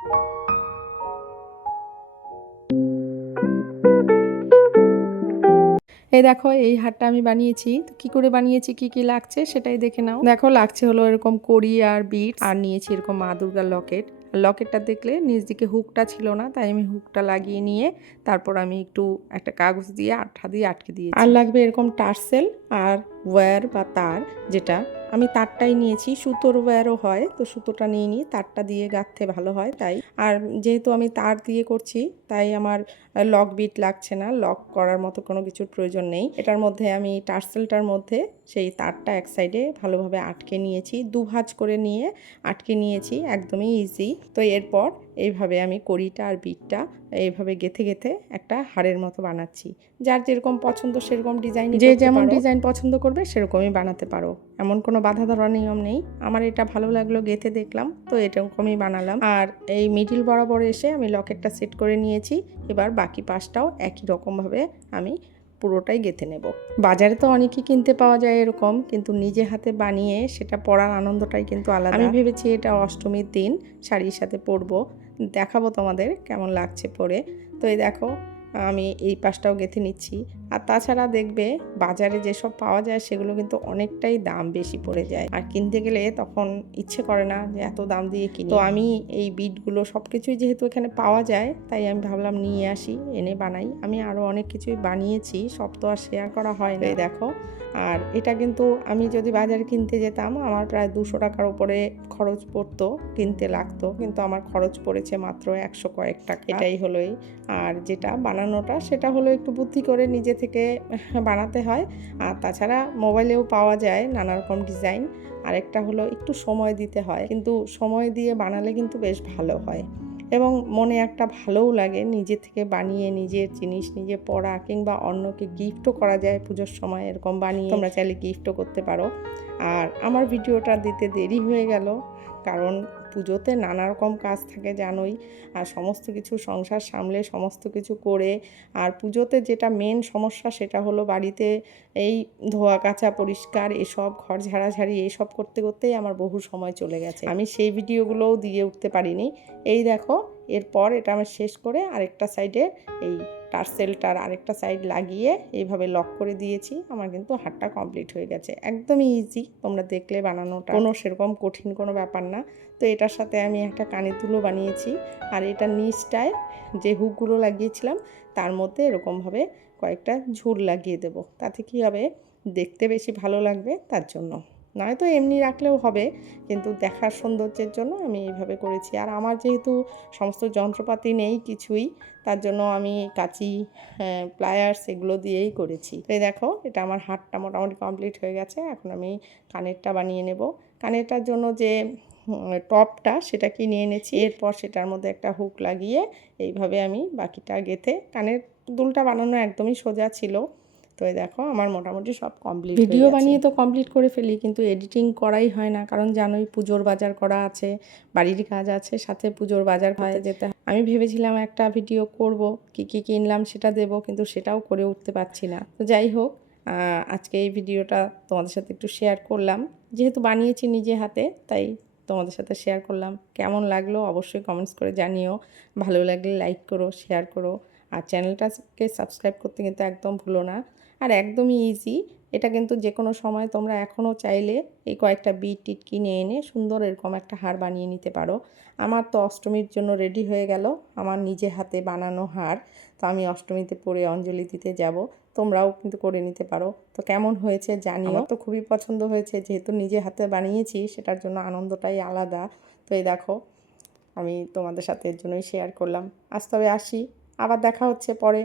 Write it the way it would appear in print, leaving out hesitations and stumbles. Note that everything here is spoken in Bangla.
এই দেখো এই হারটা আমি বানিয়েছি। তো কি করে বানিয়েছি, কি কি লাগছে সেটাই দেখে নাও। দেখো লাগছে হলো এরকম কড়ি আর বিট, আর নিয়েছি এরকম মা দুর্গার লকেট। লকেটটা দেখলে নিচ দিকে হুকটা ছিল না, তাই আমি হুকটা লাগিয়ে নিয়ে তারপর আমি একটু একটা কাগজ দিয়ে আঠা দিয়ে আটকে দিয়েছি। আর লাগবে এরকম টার্সেল আর ওয়্যার বা তার, যেটা আমি তারটাই নিয়েছি। সুতোর ওয়্যারও হয়, তো সুতোটা নিয়ে নিই, তারটা দিয়ে গাঁথতে ভালো হয় তাই। আর যেহেতু আমি তার দিয়ে করছি তাই আমার লক বিট লাগছে না, লক করার মতো কোনো কিছুর প্রয়োজন নেই। এটার মধ্যে আমি টার্সেলটার মধ্যে সেই তারটা এক সাইডে ভালোভাবে আটকে নিয়েছি, দুভাঁজ করে নিয়ে আটকে নিয়েছি, একদমই ইজি। তো এরপর এইভাবে আমি কড়িটা আর বিটটা এইভাবে গেঁথে গেঁথে একটা হাড়ের মতো বানাচ্ছি। যার যেরকম পছন্দ সেরকম ডিজাইন, যে যেমন ডিজাইন পছন্দ করবে সেরকমই বানাতে পারো, এমন কোনো বাধা ধরা নিয়ম নেই। আমার এটা ভালো লাগলো, গেঁথে দেখলাম, তো এরকমই বানালাম। আর এই মিডিল বরাবর এসে আমি লকেটটা সেট করে নিয়েছি। এবার বাকি পাশটাও একই রকমভাবে আমি পুরোটাই গেঁথে নেব। বাজারে তো অনেকই কিনতে পাওয়া যায় এরকম, কিন্তু নিজে হাতে বানিয়ে সেটা পরার আনন্দটাই কিন্তু আলাদা। আমি ভেবেছি এটা অষ্টমীর দিন শাড়ির সাথে পরবো, দেখাবো তোমাদের কেমন লাগছে পরে। তো এই দেখো আমি এই পাশটাও গেঁথে নিচ্ছি। আর তাছাড়া দেখবে বাজারে যেসব পাওয়া যায় সেগুলো কিন্তু অনেকটাই দাম বেশি পড়ে যায়, আর কিনতে গেলে তখন ইচ্ছে করে না যে এত দাম দিয়ে কিনি। তো আমি এই বিটগুলো সব কিছুই যেহেতু এখানে পাওয়া যায়, তাই আমি ভাবলাম নিয়ে আসি, এনে বানাই। আমি আরও অনেক কিছুই বানিয়েছি, সব তো আর শেয়ার করা হয় না। দেখো, আর এটা কিন্তু আমি যদি বাজারে কিনতে যেতাম আমার প্রায় 200 টাকার উপরে খরচ পড়তো, কিনতে লাগতো, কিন্তু আমার খরচ পড়েছে মাত্র 100 কয়েক টাকা। এটাই হলোই। আর যেটা বানানোটা সেটা হলো একটু বুদ্ধি করে নিজে থেকে বানাতে হয়। আর তাছাড়া মোবাইলেও পাওয়া যায় নানা রকম ডিজাইন। আরেকটা হলো একটু সময় দিতে হয়, কিন্তু সময় দিয়ে বানালে কিন্তু বেশ ভালো হয় এবং মনে একটা ভালোও লাগে। নিজে থেকে বানিয়ে নিজের জিনিস নিজে পরা, কিংবা অন্যকে গিফটও করা যায় পুজোর সময় এরকম বানিয়ে, তোমরা চাইলে গিফটও করতে পারো। আর আমার ভিডিওটা দিতে দেরি হয়ে গেল, কারণ পুজোতে নানা রকম কাজ থাকে জানোই, আর সমস্ত কিছু সংসার সামলে সমস্ত কিছু করে, আর পুজোতে যেটা মেন সমস্যা সেটা হলো বাড়িতে এই ধোয়া কাচা পরিষ্কার এসব, ঘর ঝাড়াঝাড়ি এইসব করতে করতেই আমার বহু সময় চলে গেছে। আমি সেই ভিডিওগুলোও দিয়ে উঠতে পারিনি। এই দেখো এরপর এটা আমি শেষ করে আরেকটা সাইডে এই টার্সেলটার আরেকটা সাইড লাগিয়ে এইভাবে লক করে দিয়েছি। আমার কিন্তু হারটা কমপ্লিট হয়ে গেছে, একদমই ইজি, তোমরা দেখলে বানানোটা কোনো সেরকম কঠিন কোনো ব্যাপার না। তো এটার সাথে আমি একটা কানের দুলও বানিয়েছি, আর এটা নিচটায় যে হুকগুলো লাগিয়েছিলাম তার মধ্যে এরকমভাবে কয়েকটা ঝুল লাগিয়ে দেব, তাতে কী হবে, দেখতে বেশি ভালো লাগবে তার জন্য। নয়তো এমনি রাখলেও হবে, কিন্তু দেখার সৌন্দর্যের জন্য আমি এইভাবে করেছি। আর আমার যেহেতু সমস্ত যন্ত্রপাতি নেই কিছুই, তার জন্য আমি কাঁচি, প্লায়ার্স এগুলো দিয়েই করেছি। তো দেখো এটা আমার হারটা মোটামুটি কমপ্লিট হয়ে গেছে। এখন আমি কানেরটা বানিয়ে নেব। কানেরটার জন্য যে টপটা সেটা কিনে এনেছি, এরপর সেটার মধ্যে একটা হুক লাগিয়ে এইভাবে আমি বাকিটা গেঁথে, কানের দুলটা বানানো একদমই সোজা ছিল। তো এই দেখো আমার মোটামুটি সব কমপ্লিট। ভিডিও বানিয়ে তো কমপ্লিট করে ফেলি, কিন্তু এডিটিং করাই হয় না, কারণ জানোই পুজোর বাজার করা আছে, বাড়ির কাজ আছে, সাথে পুজোর বাজার হয়ে যেতে হয়। আমি ভেবেছিলাম একটা ভিডিও করব, কি কি কিনলাম সেটা দেব, কিন্তু সেটাও করে উঠতে পারছি না। তো যাই হোক, আজকে এই ভিডিওটা তোমাদের সাথে একটু শেয়ার করলাম, যেহেতু বানিয়েছি নিজে হাতে তাই তোমাদের সাথে শেয়ার করলাম। কেমন লাগলো অবশ্যই কমেন্টস করে জানিও, ভালো লাগলে লাইক করো, শেয়ার করো, আর চ্যানেলটাকে সাবস্ক্রাইব করতে কিন্তু একদম ভুলো না। আর একদমই ইজি, এটা কিন্তু যে কোনো সময় তোমরা এখনও চাইলে এই কয়েকটা বিট টিট কিনে এনে সুন্দর এরকম একটা হার বানিয়ে নিতে পারো। আমার তো অষ্টমীর জন্য রেডি হয়ে গেল আমার নিজে হাতে বানানো হার। তো আমি অষ্টমীতে পরে অঞ্জলি দিতে যাব, তোমরাও কিন্তু করে নিতে পারো। তো কেমন হয়েছে জানিও। আমার তো খুবই পছন্দ হয়েছে, যেহেতু নিজে হাতে বানিয়েছি সেটার জন্য আনন্দটাই আলাদা। তো এই দেখো আমি তোমাদের সাথে এর জন্যই শেয়ার করলাম। আজ তবে আসি, আবার দেখা হচ্ছে পরে।